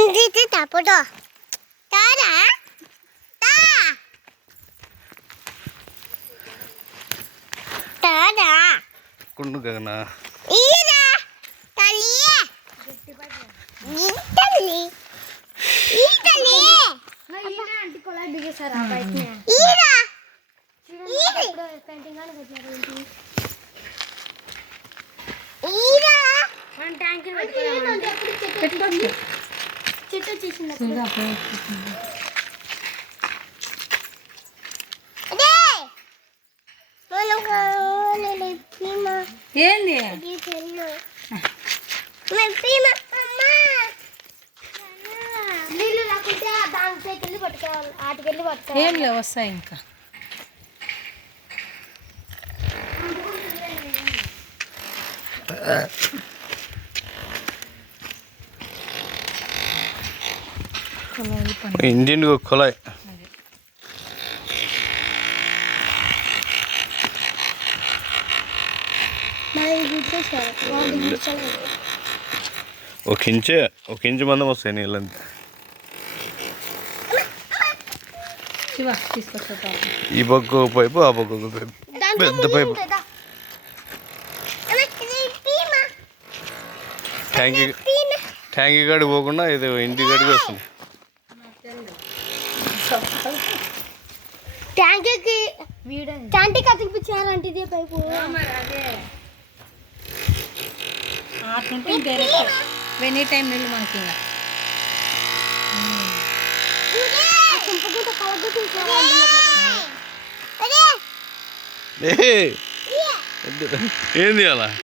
ఇది తప్పుడు తారా తా తారా కుండు గగన ఈరా తల్లి ఈ తల్లి ఈ తల్లి ఆంటీ కొలా దిగేశారు ఆ బయటనే ఈరా చూడండి ఎప్పుడో పెయింటింగ్ అని పెట్టినారు ఏంటి ఈరా మనం ట్యాంక్ పెట్టుకోండి చెట్టు వచ్చేసింది ఏంది? ఏం లేవు వస్తాయి ఇంకా. కుళాయిలు ఒక కుళాయి ఒక ఇంచే ఒక ఇంచు మందం వస్తాయి నీళ్ళు అంతే శివ తీసుకొస్తా పాపం. ఈ పక్క ఒక పైపు ఆ పక్క ఒక పైపు. పెద్ద పైపు. ట్యాంకీ ట్యాంకీ కాడికి పోకుండా ఇది ఇంటి కాడికి వస్తుంది. ట్యాంక్కి ట్యాంక్కి అతికిపించారంటే ఇదే పైపు. అట్లుంటే డైరెక్ట్. ఎనీ టైం నీళ్ళు మనకి ఇంకా. ఏంది అలా?